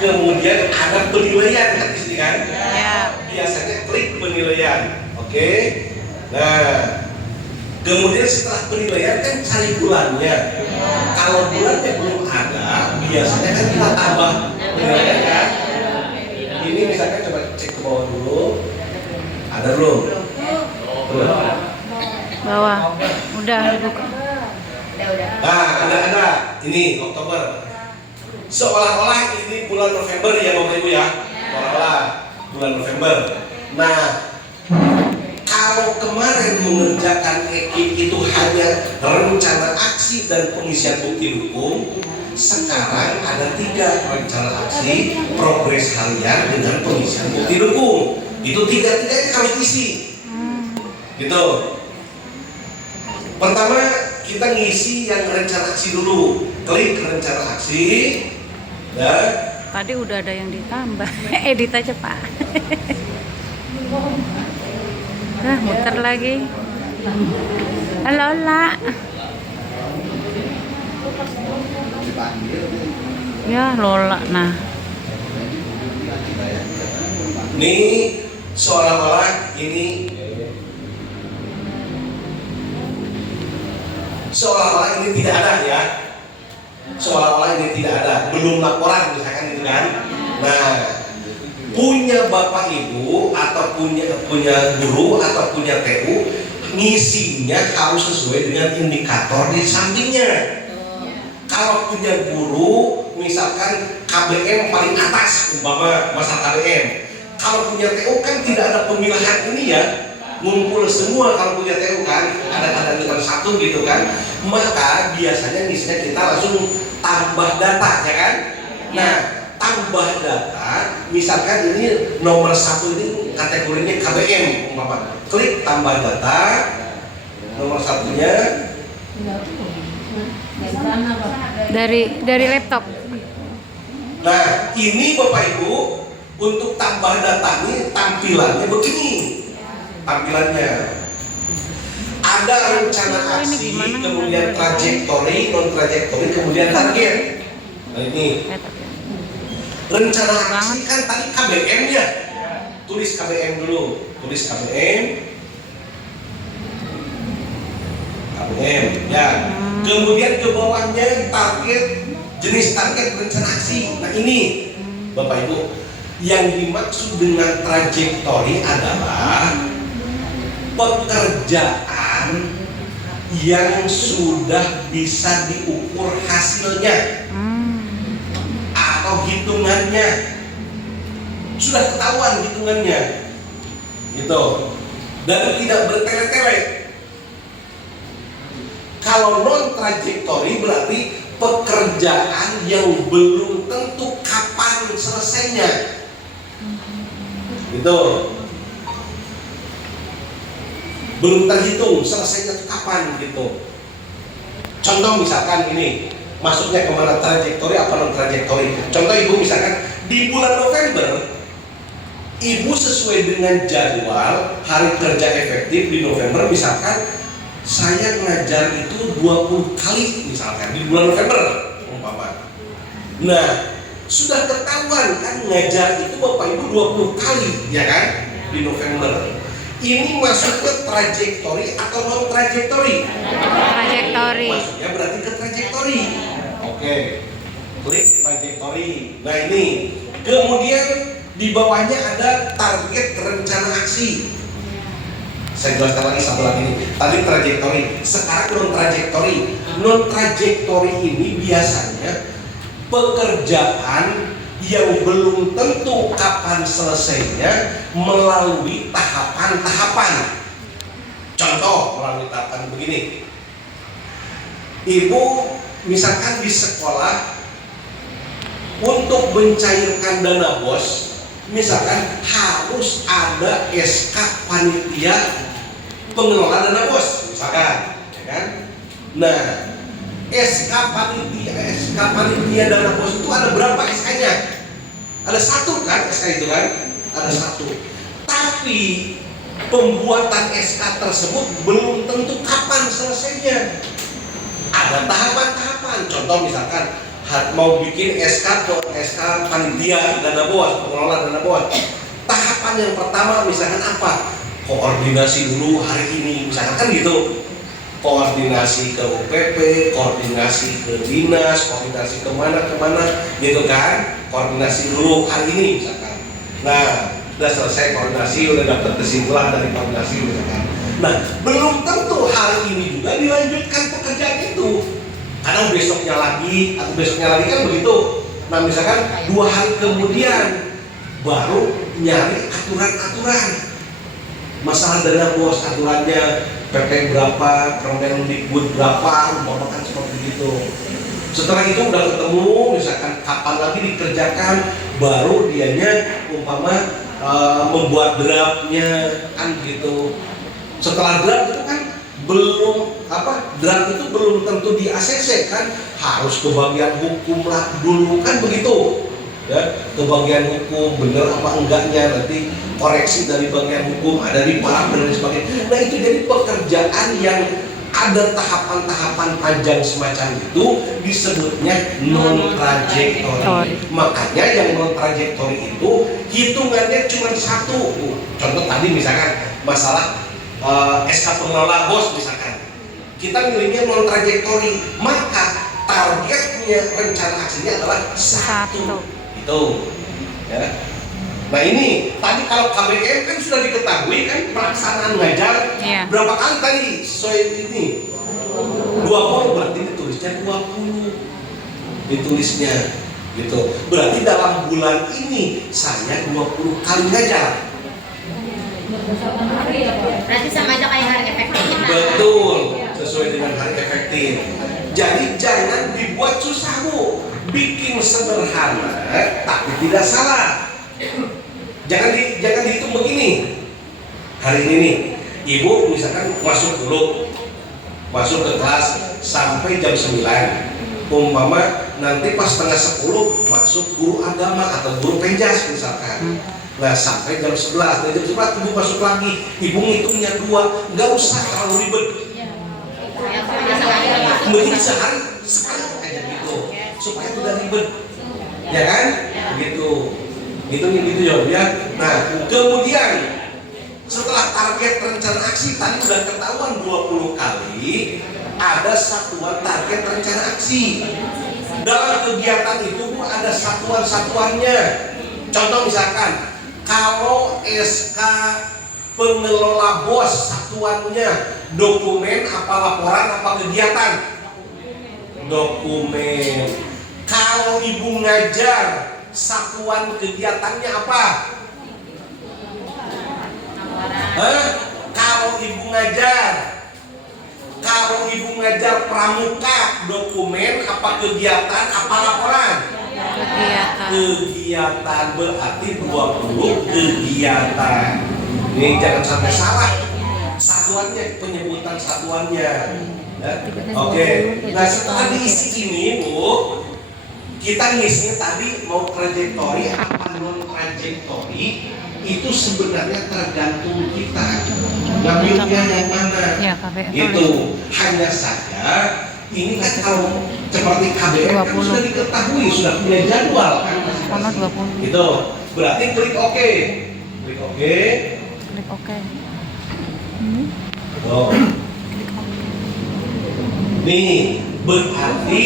Kemudian ada penilaian kan di sini kan? Ya. Biasanya klik penilaian. Oke. Nah, kemudian setelah penilaian kan cari bulannya. Kalau bulannya belum ada, biasanya kan kita tambah penilaian kan? Ini misalkan coba cek ke bawah dulu. Ada belum? Belum. Bawah. Udah dibuka. Nah, ada. Ini Oktober. Seolah-olah ini bulan November ya Bapak Ibu ya. Seolah-olah bulan November. Nah, kalau kemarin mengerjakan EKIK itu hanya rencana aksi dan pengisian bukti hukum, sekarang ada 3 rencana aksi, progres harian dengan pengisian bukti hukum. Itu 3-3 harus diisi. Gitu. Pertama kita ngisi yang rencana aksi dulu. Klik rencana aksi. Ya. Tadi udah ada yang ditambah. Edit aja Pak. Nah, muter lagi. Halo La. Ya Lola. Nah, Ini seolah-olah ini tidak ada ya. Seolah-olah ini tidak ada, belum laporan misalkan itu kan. Nah, punya Bapak Ibu atau punya guru atau punya TU, ngisinya harus sesuai dengan indikator di sampingnya. Kalau punya guru, misalkan KBM paling atas, umpama masalah KBM. Kalau punya TU kan tidak ada pemilihan ini ya, ngumpul semua. Kalau punya TU kan ada nilai 1 gitu kan, maka biasanya misalnya kita langsung tambah data ya kan. Nah, tambah data, misalkan ini nomor 1 ini kategorinya KBM umpama, klik tambah data nomor 1-nya dari laptop. Nah, ini Bapak Ibu untuk tambah data ini tampilannya begini. Tampilannya ada rencana aksi, kemudian trajektori, non trajektori, kemudian target. Nah ini rencana aksi kan tadi KBM ya. Tulis KBM dulu, tulis KBM ya. Kemudian ke bawahnya target, jenis target rencana aksi. Nah ini Bapak Ibu, yang dimaksud dengan trajektori adalah pekerjaan yang sudah bisa diukur hasilnya atau hitungannya, sudah ketahuan hitungannya gitu, dan tidak bertele-tele. Kalau non trajektori berarti pekerjaan yang belum tentu kapan selesainya gitu, belum terhitung selesainya itu kapan gitu. Contoh misalkan ini masuknya kemana, trajektori apa non trajektori. Contoh Ibu misalkan di bulan November Ibu sesuai dengan jadwal hari kerja efektif di November, misalkan saya ngajar itu 20 kali misalkan di bulan November umpama. Nah, sudah ketahuan kan ngajar itu Bapak Ibu 20 kali ya kan di November. Ini masuk ke trajektori atau non trajektori? Trajektori. Masuknya berarti ke trajektori. Oke. Klik trajektori. Nah ini. Kemudian di bawahnya ada target rencana aksi. Saya jelaskan lagi satu lagi nih. Tadi trajektori, sekarang non trajektori. Non trajektori ini biasanya pekerjaan yang belum tentu kapan selesainya melalui tahapan-tahapan. Contoh melalui tahapan begini. Ibu misalkan di sekolah untuk mencairkan dana BOS, misalkan harus ada SK panitia pengelola dana BOS, misalkan, ya kan? Nah, SK panitia dana BOS itu ada berapa SK-nya? Ada 1 kan SK itu kan? Ada 1. Tapi pembuatan SK tersebut belum tentu kapan selesainya. Ada tahapan-tahapan. Contoh misalkan mau bikin SK atau SK panitia dana BOAS, pengelola dana BOAS. Tahapan yang pertama misalkan apa? Koordinasi dulu hari ini, misalkan kan gitu. Koordinasi ke UPP, koordinasi ke dinas, koordinasi kemana gitu kan. Koordinasi dulu hari ini misalkan. Nah, udah selesai koordinasi, udah dapat kesimpulan dari koordinasi misalkan. Nah, belum tentu hari ini juga dilanjutkan pekerjaan itu. Kadang besoknya lagi, atau besoknya lagi kan begitu. Nah, misalkan 2 hari kemudian baru nyari aturan-aturan. Masalah dana BOAS aturannya PP berapa, Permendikbud berapa, umpamakan seperti itu. Setelah itu udah ketemu, misalkan kapan lagi dikerjakan, baru dianya umpama membuat draftnya kan gitu. Setelah draft itu kan belum draft itu belum tentu di ACC kan, harus ke bagian hukum lah dulu kan begitu. Ya, ke bagian hukum bener apa enggaknya, nanti koreksi dari bagian hukum ada di PAM dan lain sebagainya. Nah, itu jadi pekerjaan yang ada tahapan-tahapan panjang semacam itu disebutnya non trajektori. Makanya yang non trajektori itu hitungannya cuma satu. Contoh tadi misalkan masalah SK pengelola BOS misalkan, kita milihnya non trajektori, maka targetnya rencana aksinya adalah satu. Itu ya. Nah, ini tadi kalau KBM kan sudah diketahui kan pelaksanaan ngajar berapa kali tadi sesuai ini 20, berarti ditulisnya 20 ditulisnya gitu. Berarti dalam bulan ini saya 20 kali ngajar. Berarti sama aja kayak hari efektif kita. Betul, sesuai dengan hari efektif. Jadi jangan dibuat susah, Bu. Bikin sederhana tapi tidak salah. Jangan dihitung begini. Hari ini nih, Ibu misalkan masuk ke kelas sampai jam 9. Umpama nanti pas setengah 10 masuk guru agama atau guru penjas misalkan. Nah, sampai jam 11. Dari jam 11 Ibu masuk lagi. Ibu ngitungnya 2, nggak usah terlalu ribet. Mending sehari sekali aja gitu, supaya tidak ribet, ya kan? Gitu ya. Nah, kemudian setelah target rencana aksi tadi udah ketahuan 20 kali, ada satuan target rencana aksi. Dalam kegiatan itu ada satuan-satuannya. Contoh misalkan, kalau SK pengelola BOS satuannya dokumen apa laporan apa kegiatan? Dokumen. Kalau Ibu ngajar, satuan kegiatannya apa? Kalau Ibu ngajar pramuka, dokumen apa kegiatan apa laporan? Kegiatan berarti 20 kegiatan. Ini jangan sampai salah satuannya, penyebutan satuannya. Oke. Nah, setelah diisi ini, Bu, kita ngisinya tadi mau trajektori apa non trajektori itu sebenarnya tergantung kita ngambilnya yang mana. Itu hanya saja ini kan kalau seperti KBM kan sudah diketahui, sudah punya jadwal kan masing-masing. Itu berarti klik OK. Nih berarti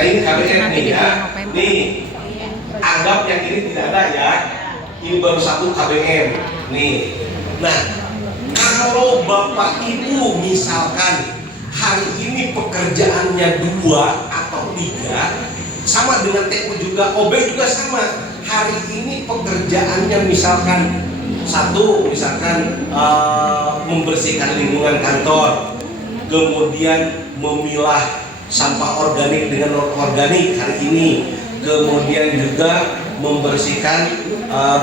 ini KBM nih ya. Nih anggap yang ini tidak ada ya. Ini baru satu KBM. Nih. Nah, kalau Bapak Ibu misalkan hari ini pekerjaannya 2 atau 3, sama dengan TU juga, OB juga sama. Hari ini pekerjaannya misalkan membersihkan lingkungan kantor, kemudian memilah sampah organik dengan non organik hari ini, kemudian juga membersihkan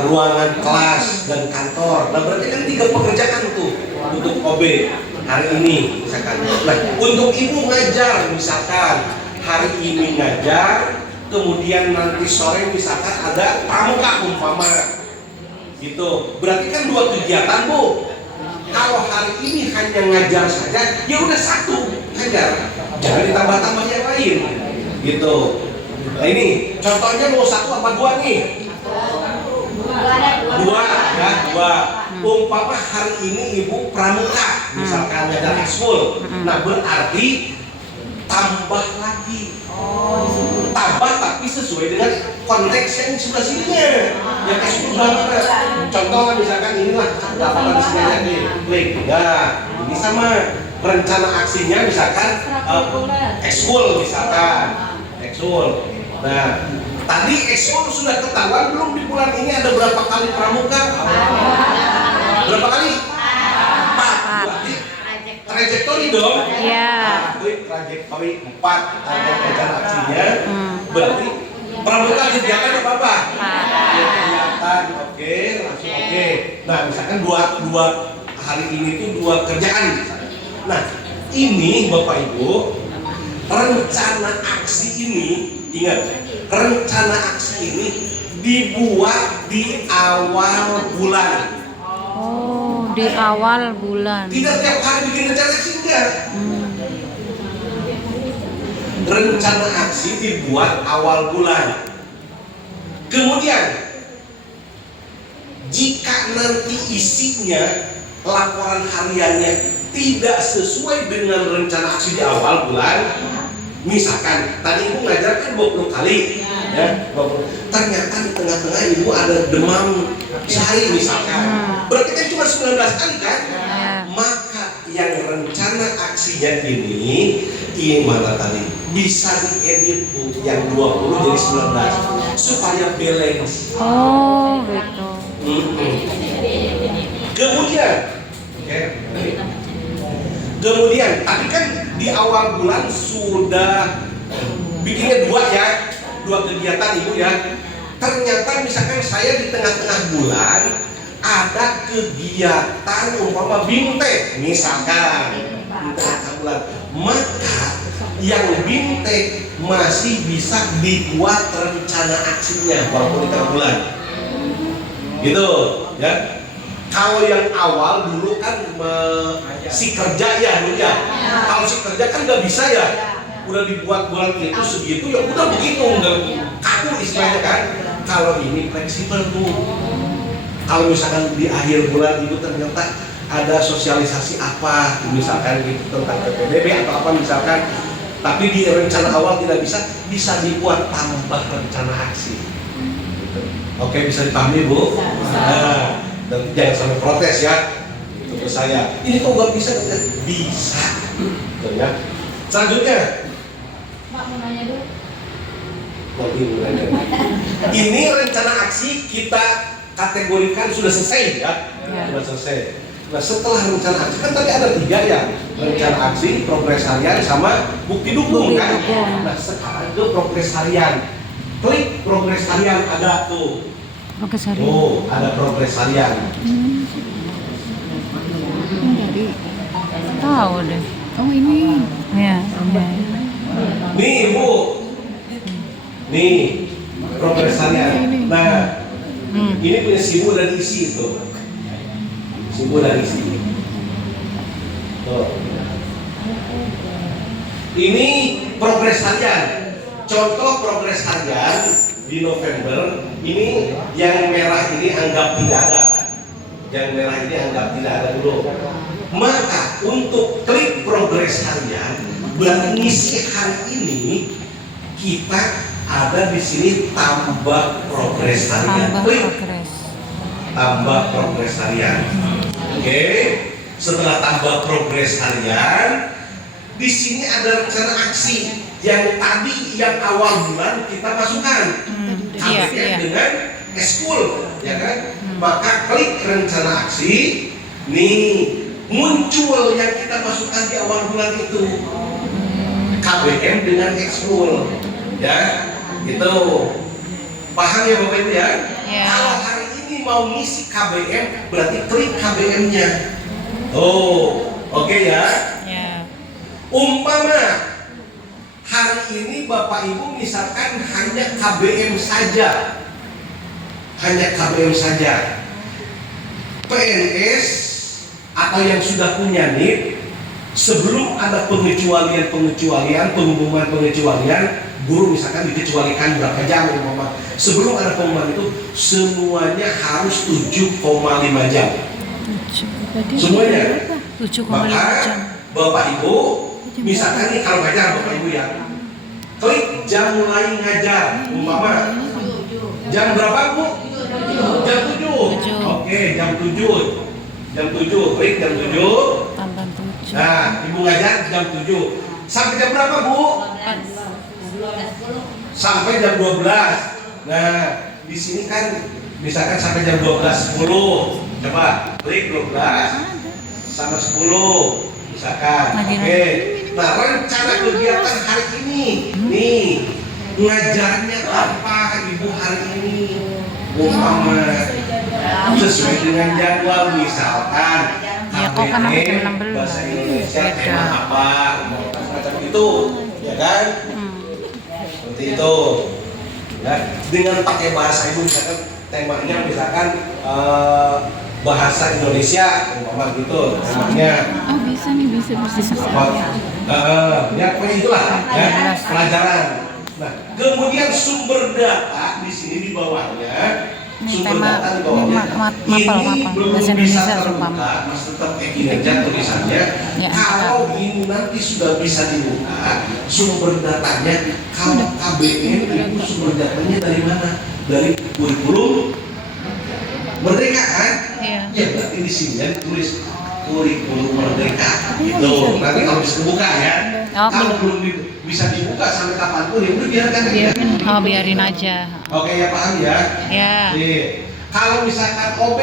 ruangan kelas dan kantor. Nah, berarti kan 3 pekerjaan tuh untuk OB hari ini misalkan. Nah, untuk Ibu ngajar misalkan hari ini ngajar, kemudian nanti sore misalkan ada pramuka umpama gitu. Berarti kan 2 kegiatan, Bu. Kalau hari ini hanya ngajar saja, ya udah 1 ngajar. Jangan ditambah-tambah yang lain. gitu. Nah ini contohnya mau 1 apa 2 nih? Dua ya, 2. Umpama hari ini ibu pramuka, misalkan ngajar ekskul. Nah berarti tambah lagi. Tambah tapi sesuai dengan konteks yang sebelah sininya. Yang ekskul mana? Contohnya misalkan inilah dapatan di sini aja nih. Klik. Nah, ini sama rencana aksinya misalkan ekskul misalkan. Ekskul. Nah, tadi ekskul sudah ketahuan belum di bulan ini ada berapa kali pramuka? Berapa kali? 4. Berarti trajektori dong. Iya. Klik trajektori 4 ada rencana aksinya. Berarti pramuka kegiatan apa? Kegiatan, oke, langsung oke. Nah, misalkan dua hari ini tuh 2 kerjaan. Nah, ini Bapak Ibu, rencana aksi ini, ingat, rencana aksi ini dibuat di awal bulan. Oh, di awal bulan. Tidak tiap hari bikin rencana aksi, enggak. Rencana aksi dibuat awal bulan. Kemudian, jika nanti isinya laporan hariannya tidak sesuai dengan rencana aksi di awal bulan, misalkan tadi ibu ngajar kan 20 kali ya, 20. Ternyata di tengah-tengah ibu ada demam sehari misalkan, berarti kan cuma 19 kali kan. Maka yang rencana aksinya ini mana tadi bisa diedit Bu, yang 20 jadi 19 supaya balance. Oh gitu. Kemudian tadi kan di awal bulan sudah bikinnya 2 ya, 2 kegiatan ibu ya. Ternyata misalkan saya di tengah-tengah bulan ada kegiatan umpama bimtek misalkan di tengah bulan, maka yang bimtek masih bisa dibuat rencana aksinya walaupun di tengah bulan gitu ya. Kalau yang awal dulu kan si kerja ya dulu ya. Kalau si kerja kan nggak bisa ya. Udah dibuat bulan itu segitu ya udah begitu, nggak kaku istilahnya kan. Kalau ini fleksibel tuh. Kalau misalkan di akhir bulan itu ternyata ada sosialisasi apa, misalkan gitu tentang PPDB atau apa misalkan, tapi di rencana awal tidak bisa dibuat tambah rencana aksi. Oke, bisa dipahami Bu? Nah, dan jangan sampai protes ya itu ke saya, ini kok gak bisa? Bisa gitu ya. Selanjutnya Mak mau nanya dulu. Ini rencana aksi kita kategorikan sudah selesai ya, sudah selesai. Nah setelah rencana aksi kan tadi ada 3 ya, rencana aksi, progres harian sama bukti dukung kan. Nah sekarang itu progres harian, klik progres harian ada tuh. Progres harian. Oh, ada progres harian. Jadi tahu deh. Oh ini. Ya. Nih Ibu. Nih progres harian. Nah, ini punya simbol dan isi itu. Simbol dan isi. Tuh. Ini progres harian. Contoh progres harian di November ini yang merah ini anggap tidak ada, yang merah ini anggap tidak ada dulu. Maka untuk klik progres harian berarti ngisi hari ini kita ada di sini tambah progres harian. Klik tambah progres harian. Oke, setelah tambah progres harian di sini ada rencana aksi yang tadi yang awal bulan kita masukkan dengan ekskul ya kan. Maka klik rencana aksi, nih muncul yang kita masukkan di awal bulan itu KBM dengan ekskul ya, itu paham ya Bapak Ibu ya. Kalau hari ini mau ngisi KBM berarti klik KBM-nya. Oh oke ya. Umpama hari ini Bapak Ibu misalkan hanya KBM saja, hanya KBM saja, PNS atau yang sudah punya NIP sebelum ada pengecualian, pengumuman pengecualian guru misalkan dikecualikan berapa jam umpama. Sebelum ada pengumuman itu semuanya harus 7,5 jam. Semuanya. 7,5 Maka jam. Bapak Ibu, misalkan nih kalau ngajar Bapak Ibu ya, klik jam mulai ngajar umpama jam berapa Bu? Jam 7. Oke, jam 7. Jam 7, klik jam 7. Tambah 7. Nah, Ibu ngajar jam 7. Sampai jam berapa Bu? Sampai jam 12. Nah, di sini kan misalkan sampai jam 12.10. Coba klik 12 sama 10 misalkan. Oke. Nah, rencana kegiatan hari ini. Nih, ngajarnya apa Ibu hari ini? Umpama sesuai dengan jadwal misalkan Ya, kok kan aku jam 16. bahasa Indonesia Beda. tema apa macam itu, ya kan? Seperti itu. Ya, dengan pakai bahasa Ibu misalkan temanya misalkan bahasa Indonesia umpama gitu temanya. Oh, bisa nih, bisa. Ya pokoknya itulah ya, pelajaran. Nah, kemudian sumber data di sini di bawahnya. Ini Sumber tema data di bawahnya mapel ini belum bahasa bisa Indonesia terbuka, seumpama. Mas tetap kinerja tulisannya. Ya, Kalau ini nanti sudah bisa dibuka sumber datanya, kalau KBM itu sumber datanya dari mana? Dari kurikulum Merdeka kan? Iya. Ya berarti di sini ya tulis kurikulum Merdeka. Itu nanti kalau bisa dibuka ya. Oh, Kalau belum bisa dibuka sampai kapanpun ya udah biarkan aja. Oh, biarin aja. Oke ya, paham ya? Ya. Nih, kalau misalkan OB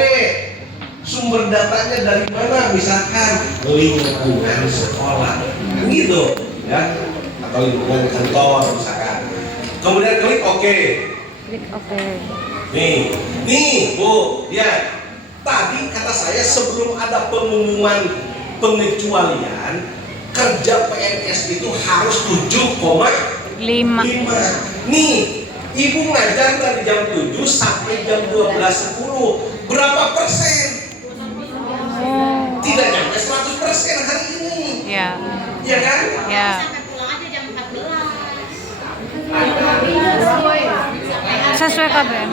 sumber datanya dari mana? Misalkan lingkungan sekolah, kan gitu ya, atau lingkungan kantor misalkan. Kemudian klik oke. Klik oke. Nih Bu, ya. Tadi kata saya sebelum ada pengumuman pengecualian kerja PNS itu harus 7,5. 5. Nih, Ibu ngajar dari jam 7 sampai jam 12.10. Berapa persen? Tidak nyampe 100% hari ini. Ya. Iya kan? Ya. Sampai pulang aja jam 14. Sesuai KBM.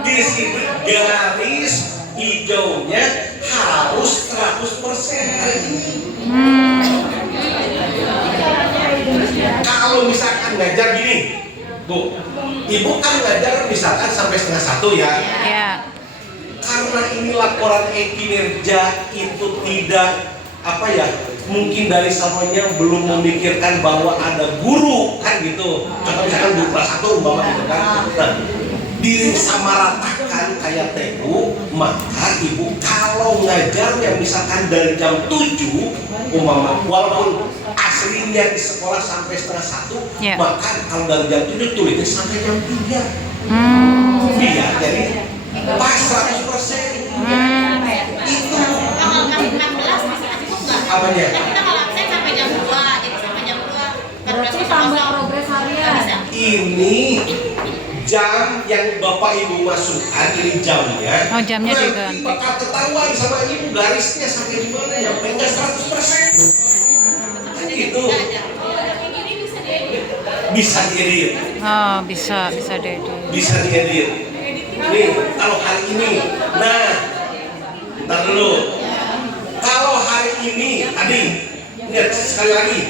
Di sini garis hijaunya harus 100% hari ini. Kalau misalkan ngajar gini, Bu, Ibu kan ngajar misalkan sampai 12:30 ya. Ya. Karena ini laporan kinerja itu tidak apa ya, mungkin dari semuanya belum memikirkan bahwa ada guru kan gitu. Contoh misalkan guru kelas 1 umpama gitu kan. Nah, disamaratakan kayak TU, maka Ibu kalau ngajarnya misalkan dari jam 7 umpama, walaupun aslinya di sekolah sampai 12:30, Ya. maka kalau dari jam 7 tulisnya sampai jam 3. Biar jadi pas 100%. Itu Kalau kan 14 masih cukup nggak? apanya? Kita kalau absen sampai jam 2, jadi sampai jam 2. Berarti tambah progres harian. Bisa. Ini jam yang Bapak Ibu masukkan, ini jamnya. Oh, jamnya nanti diganti. bakal ketahuan sama Ibu garisnya sampai di mana ya, enggak 100%. Kan gitu. Bisa diedit. Oh, bisa diedit. Bisa diedit. Nih, kalau hari ini, nah, bentar dulu. Kalau hari ini, tadi, lihat sekali lagi.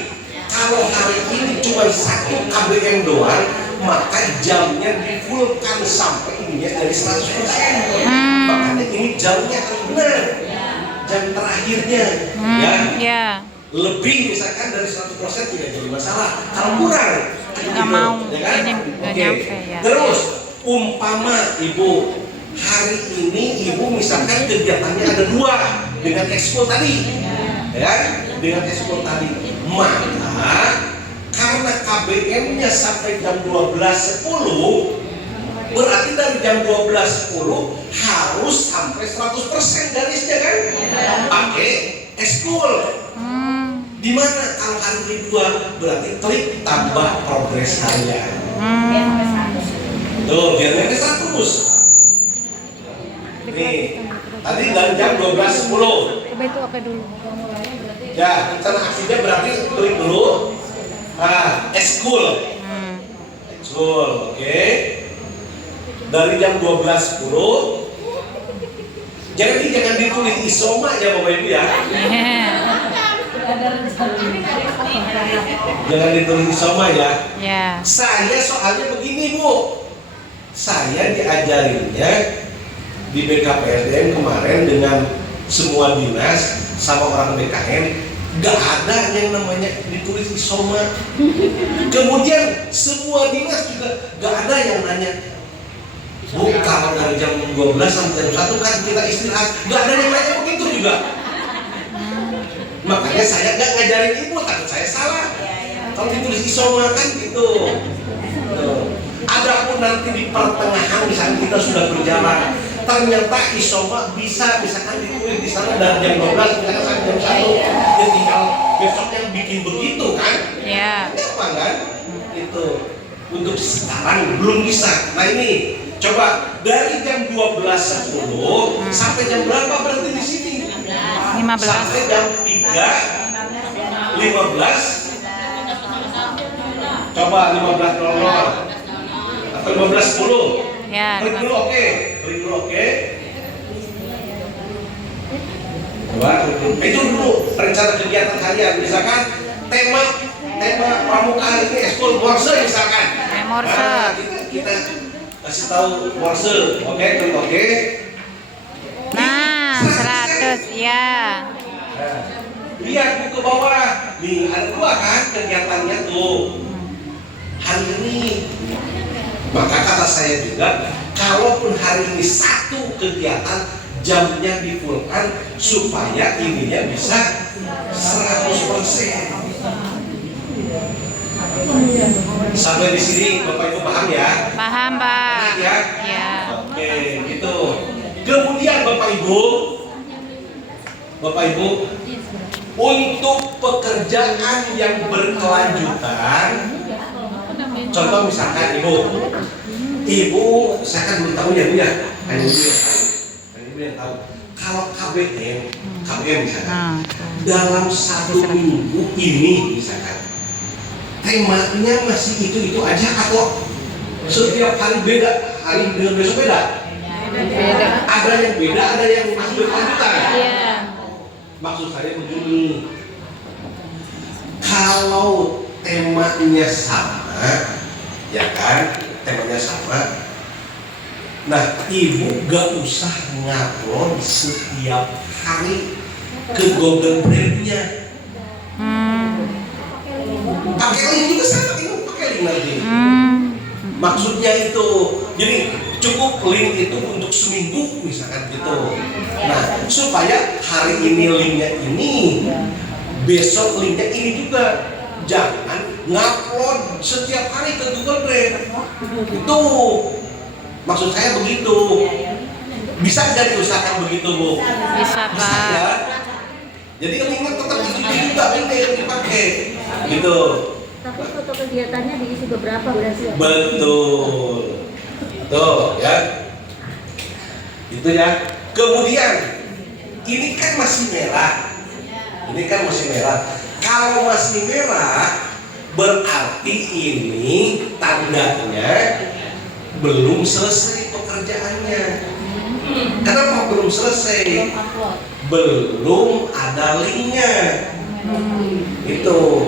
Kalau hari ini cuma 1 KBM doang, maka jamnya difulkan sampai ini ya dari 100%. Makanya ini jamnya benar, jam terakhirnya, ya. Ya. Lebih misalkan dari 100% tidak jadi masalah. Kalau kurang, Nggak mau, ya kan? ini nggak Oke. nyampe, ya. Terus, umpama Ibu hari ini Ibu misalkan kegiatannya ada 2 dengan ekskul tadi, ya, dengan ekskul tadi, maka karena KBM-nya sampai jam 12.10, berarti dari jam 12.10 harus sampai 100% garisnya kan? Pakai ekskul. Di mana kalau hari ini 2, berarti klik tambah progres harian. Tuh, biar nyampe 100. Nih, tadi dari jam 12.10. Coba itu oke dulu. Ya, rencana aksinya berarti klik dulu. Eskul. Eskul, oke. Dari jam 12.10. Jadi jangan ditulis isoma ya Bapak Ibu ya. Jangan ditulis isoma ya. Ya. Saya soalnya begini Bu. Saya diajarinnya di BKPSDM kemarin dengan semua dinas sama orang BKN, gak ada yang namanya ditulis isoma. Kemudian semua dinas juga gak ada yang nanya, Bu, kalau dari jam 12 sampai jam 1 kan kita istirahat. Gak ada yang nanya begitu juga. Makanya saya gak ngajarin ibu, takut saya salah. Kalau ditulis isoma kan gitu. Adapun nanti di pertengahan misalnya kita sudah berjalan, ternyata isoma bisa misalkan ditulis di sana dari jam 12 misalkan sampai jam 1. Ya tinggal besoknya bikin begitu kan? Ya. Kenapa kan? Itu untuk sekarang belum bisa. Nah ini coba dari jam 12.10 sampai jam berapa berarti di sini? 15. Sampai jam 3.15. Coba 15.00 atau 15.10. Ya. Break dulu oke. Break dulu oke. Coba itu dulu rencana kegiatan kalian. Misalkan tema pramuka hari ini eskul morse misalkan. Morse. Nah, kita kasih tahu morse. Oke, klik oke. Nah, 100 ya. Nah, lihat Bu ke bawah. Nih ada 2 kan kegiatannya tuh. Hari ini. Maka kata saya juga, kalaupun hari ini 1 kegiatan jamnya difulkan supaya ininya bisa 100%. Sampai di sini Bapak Ibu paham ya? Paham, Pak. Ya? Ya. Oke, gitu. Kemudian Bapak Ibu, untuk pekerjaan yang berkelanjutan, contoh misalkan Ibu, saya kan belum tahu ya Bu ya, hanya Ibu yang tahu. Kalau KBM misalkan, dalam 1 minggu ini misalkan, temanya masih itu aja atau setiap hari beda, hari dengan besok beda? Beda. Ada yang beda, ada yang masih berkelanjutan. Iya. Maksud saya begini, kalau temanya sama, ya kan, temanya sama. Nah, Ibu gak usah ngupload setiap hari ke Google Drive-nya. Pakai link juga sama, Ibu pakai link nanti. Maksudnya itu, jadi cukup link itu untuk seminggu misalkan gitu. Nah, supaya hari ini linknya ini, besok linknya ini juga. Jangan ngupload setiap hari ke Google Drive. Itu maksud saya begitu. Bisa nggak diusahakan begitu Bu? Bisa, Pak. Ya? Jadi linknya tetap itu juga link yang dipakai. Gitu. Tapi foto kegiatannya diisi beberapa berarti ya? Betul. Tuh ya. Itu ya. Kemudian ini kan masih merah. Kalau masih merah berarti ini tandanya belum selesai pekerjaannya. Kenapa belum selesai? Belum ada linknya. Itu.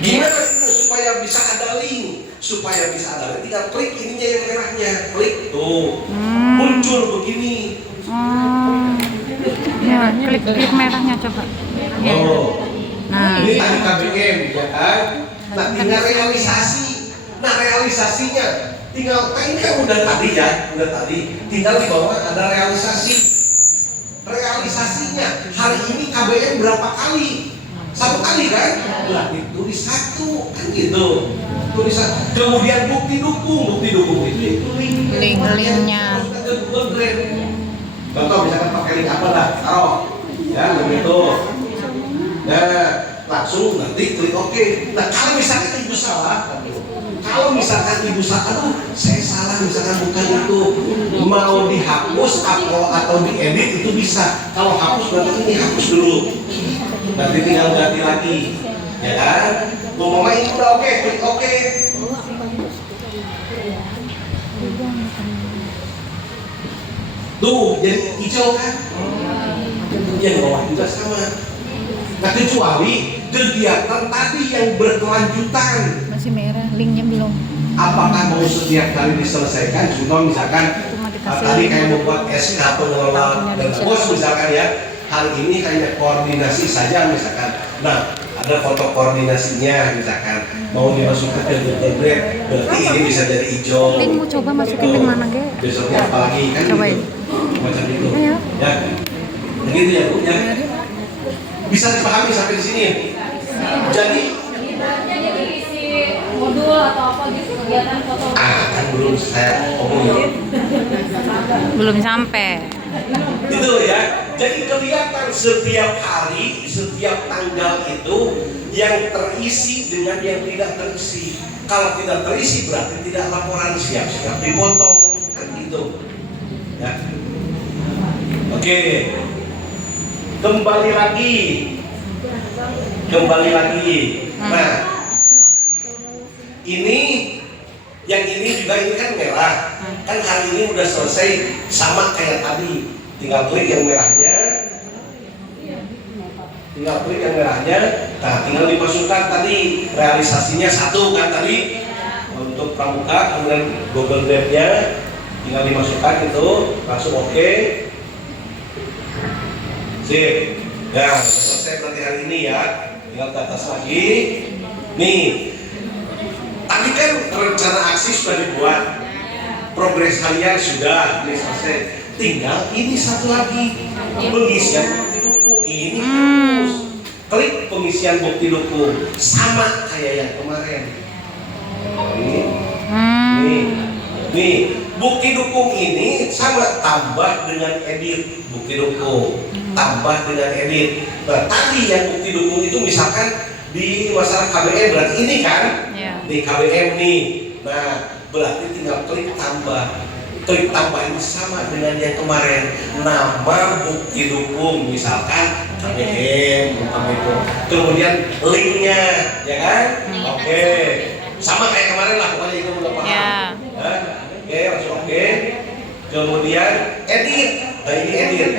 Gimana itu supaya bisa ada link? Supaya bisa ada link, tinggal klik ininya yang merahnya. Klik tuh. Muncul begini. Ya, klik merahnya coba. Ya. Nah, Ini tadi KBM ya kan. Nah, tinggal realisasi. Nah, realisasinya tinggal ini kan udah tadi. Tinggal di bawah ada realisasi. Realisasinya hari ini KBM berapa kali? 1 kali kan? Nah, ditulis 1 kan gitu. Tulisan. Kemudian bukti dukung itu link-linknya. Contoh misalkan pakai link apa dah? Taruh. Ya, begitu. Nah, langsung nanti klik oke. Nah, kalau misalkan Ibu salah, aduh, saya salah misalkan bukan itu, mau dihapus atau diedit itu bisa. Kalau hapus berarti ini hapus dulu. Nanti tinggal ganti lagi, ya kan? Mama ini udah oke, klik oke. Tuh, jadi hijau kan? Yang bawah juga sama. Nah, kecuali kegiatan tadi yang berkelanjutan. Masih merah, linknya belum. Apakah mau setiap kali diselesaikan? Contoh misalkan tadi kayak membuat SK pengelola dan bos misalkan ya. Hal ini hanya koordinasi saja misalkan. Nah, ada foto koordinasinya misalkan. Mau dimasukkan ke Google Drive, berarti ini bisa jadi hijau. Link mau coba masukin link mana ge? Besoknya apalagi kan? Cobain. Gitu. Macam itu. Ayo. Ya. Begitu ya Bu ya. Bisa dipahami sampai di sini. Jadi modul atau apa gitu kegiatan foto. kan belum saya omongin. Belum sampai. Itu ya. Jadi kelihatan setiap hari, setiap tanggal itu yang terisi dengan yang tidak terisi. Kalau tidak terisi berarti tidak laporan, siap-siap dipotong kan gitu. Ya. Oke. Kembali lagi. Nah, ini yang ini juga ini kan merah. Kan hari ini udah selesai sama kayak tadi. Tinggal klik yang merahnya. Nah, tinggal dimasukkan tadi realisasinya 1 kan tadi untuk pramuka, kemudian Google Drive-nya tinggal dimasukkan itu langsung oke. Sip. Ya, selesai berarti hari ini ya. Tinggal ke atas lagi. Nih. Tadi kan rencana aksi sudah dibuat. Progres harian sudah selesai. Tinggal ini satu lagi, pengisian bukti dukung. Ini harus klik pengisian bukti dukung sama kayak yang kemarin. Nih, bukti dukung ini sama tambah dengan edit bukti dukung, tambah dengan edit. Nah, tadi yang bukti dukung itu misalkan di masalah KBM berarti ini kan, di KBM nih. Nah, berarti tinggal klik tambah. Klik tambah ini sama dengan yang kemarin, nama bukti dukung misalkan KBM itu, kemudian linknya ya kan. Oke. Sama kayak kemarin lah pokoknya itu udah paham ya. Oke, langsung oke. Kemudian edit. Nah, ini edit.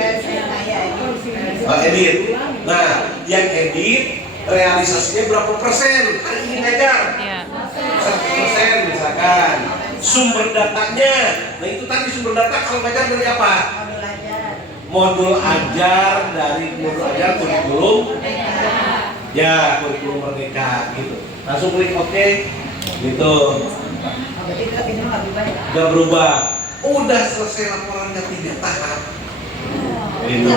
Edit. Nah, yang edit realisasinya berapa persen? Hari ini ngajar 100% misalkan. Sumber datanya, nah itu tadi sumber data kalau ngajar dari apa? Modul ajar, dari modul ajar kurikulum, ya kurikulum merdeka gitu. Langsung klik oke, gitu. Gak berubah. Udah selesai laporannya 3 tahap. Itu.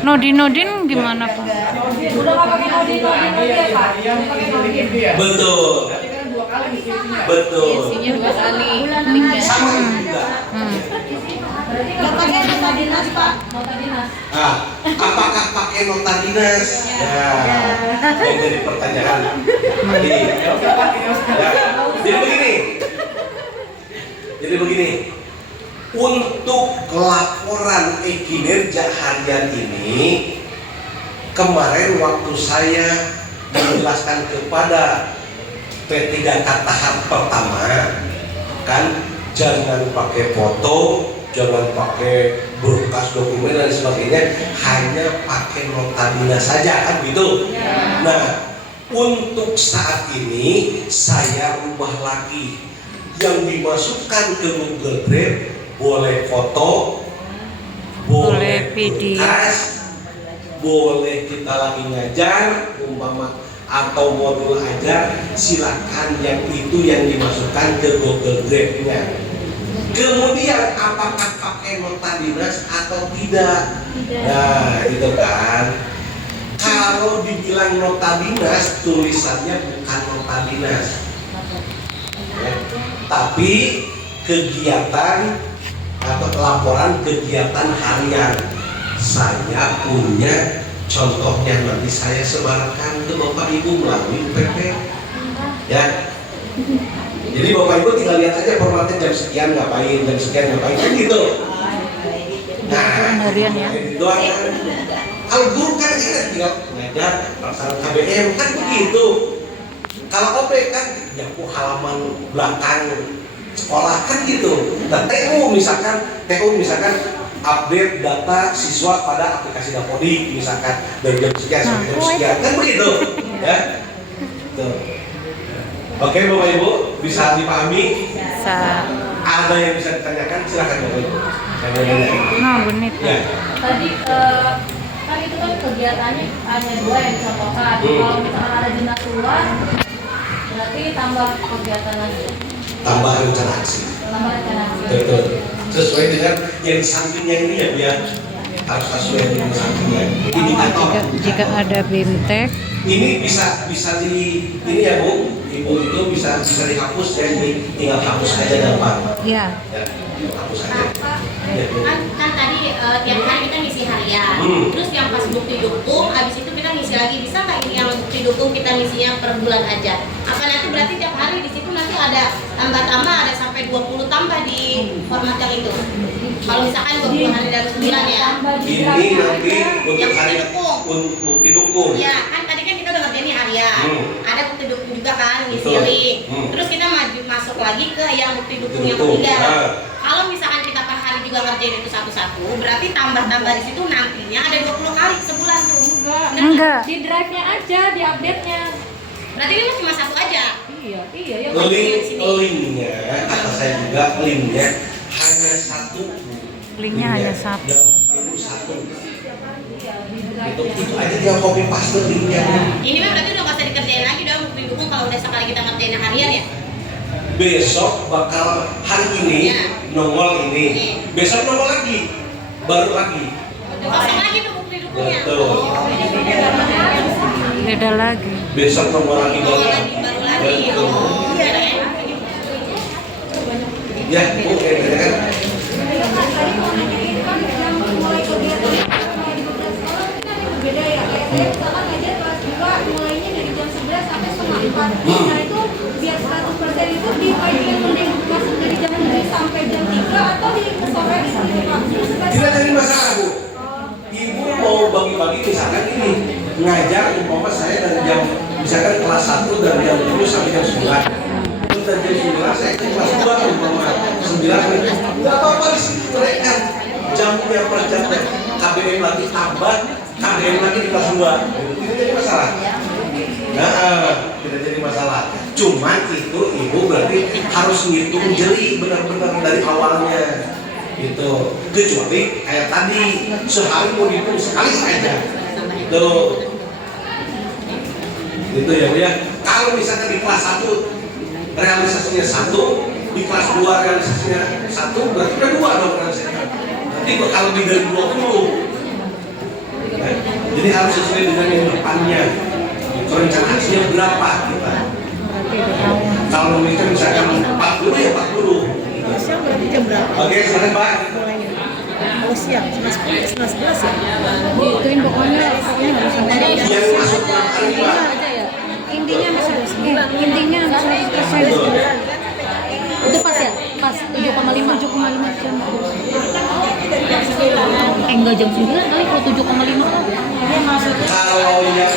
Nodin gimana Pak? Udah nggak pakai nodin lagi ya Pak? Pakai nodin. Betul. Betul. Isinya 2 kali. Sama juga. Nggak pakai nota dinas Pak? Nota dinas. Ah, apakah pakai nota dinas? Ya, yang jadi pertanyaan. Jadi, jadi begini. Untuk laporan kinerja harian ini, kemarin waktu saya menjelaskan kepada P3K tahap pertama, kan jangan pakai foto, jangan pakai berkas dokumen dan sebagainya, hanya pakai nota dinas saja kan gitu. Nah, untuk saat ini saya ubah lagi, yang dimasukkan ke Google Drive boleh foto, boleh berkas, boleh kita lagi ngajar umpama atau modul ajar, silakan yang itu yang dimasukkan ke Google Drive-nya. Kemudian apakah pakai nota dinas atau tidak? Nah, itu kan. Kalau dibilang nota dinas, tulisannya bukan nota dinas. Ya. Tapi kegiatan atau laporan kegiatan harian. Saya punya contohnya, nanti saya sebarkan ke Bapak Ibu melalui PP. Ya. Jadi Bapak Ibu tinggal lihat aja formatnya jam sekian ngapain, jam sekian ngapain kan gitu. Nah, harian ya. Doang kan. Kalau guru kan kita tinggal ngajar pelaksanaan KBM kan begitu. Kalau OB kan nyapu halaman belakang sekolah kan gitu. Dan TU misalkan update data siswa pada aplikasi Dapodik misalkan dari jam sekian sampai jam sekian kan begitu ya. Tuh. Oke Bapak Ibu bisa dipahami? Bisa. Ada yang bisa ditanyakan silakan Bapak Ibu. Nah, benar. Ya. Tadi kan itu kan kegiatannya hanya 2 yang dicontohkan. Kalau misalkan ada jenis luar, berarti tambah kegiatan lagi. Tambah rencana aksi. Tambah rencana aksi. Betul. Sesuai dengan yang di sampingnya ini ya Bu ya. Harus sesuai dengan sampingnya. Indikator. Jika ada BIMTEK, Ini bisa di ini ya Bu. Ibu itu bisa dihapus ya, ini tinggal hapus aja gampang. ya. Ya, hapus aja. Ya, Bu. Kan tadi tiap hari kita ngisi harian. Terus yang pas bukti dukung, habis itu kita ngisi lagi. Bisa nggak ini yang bukti dukung kita ngisinya per bulan aja? Apa nanti berarti tiap hari di situ nanti ada tambah-tambah, ada sampai 20 tambah di format yang itu? Kalau misalkan 20 hari dari sebulan ya. Ini nanti untuk Yang hari bukti dukung. bukti dukung. Ya, kan tadi kan kita udah ngerjain nih harian. Ada bukti dukung juga kan, ngisi Betul. link. Terus kita masuk lagi ke yang bukti dukung yang Dukung. ketiga. Nah. Kalau misalkan kita per hari juga ngerjain itu satu-satu, berarti tambah-tambah di situ nantinya ada 20 kali sebulan tuh. Enggak. Di drive-nya aja, di update-nya. Berarti ini cuma satu aja. Iya, ya. Linknya kata saya juga linknya hanya satu. Linknya hanya satu. Itu satu. Itu aja dia copy paste linknya. Ini mah berarti udah nggak usah dikerjain lagi dong bukti dukung kalau udah sekali kita ngerjain harian ya. Besok bakal hari ini Ya. nongol ini. Besok nongol lagi. Baru lagi. Kosong lagi tuh bukti dukungnya. Betul. Beda lagi. Besok nongol lagi baru Nongol lagi. lagi baru lagi. Oh, iya deh. Ya, Bu, kan? Mulai kegiatan mulai di beberapa sekolah kan ada yang berbeda ya. Kayak saya misalkan ngajar kelas 2 mulainya dari jam 11 sampai setengah 4. Nah itu biar 100% itu dipastikan mending masuk dari jam 7 sampai jam 3 atau di sore gitu Pak. Tidak jadi masalah Bu. Ibu mau bagi-bagi misalkan ini ngajar umpama saya dari jam misalkan kelas 1 dari jam 7 sampai jam 9. Terus dari jam 9 saya ke kelas 2 umpama 9 nggak apa-apa di sini mereka jamnya per jamnya KBM lagi tambah KBM lagi di kelas 2. Tidak jadi masalah. Nah, tidak jadi masalah. Cuman itu ibu berarti harus ngitung jeli benar-benar dari awalnya. Gitu. Kecuali kayak tadi sehari mau dihitung sekali saja. Tuh. Gitu ya Bu ya. Kalau misalnya di kelas 1 realisasinya 1, di kelas 2 realisasinya 1, berarti udah 2 dong realisasinya. Nanti bakal lebih dari 20. Nah, jadi harus sesuai dengan yang depannya. Rencanaannya berapa kita? Kalau misalkan 40 ya 40. Siang berarti jam berapa? Oke, silakan Pak. Oh siang, setengah 11 ya? Diituin pokoknya harus sampai Yang masuk hari Pak. intinya masih 9. Intinya masih 100%. Itu pas ya? Pas 7,5. 7,5 jam. Enggak jam 9 kali kalau 7,5 kan. Kalau yang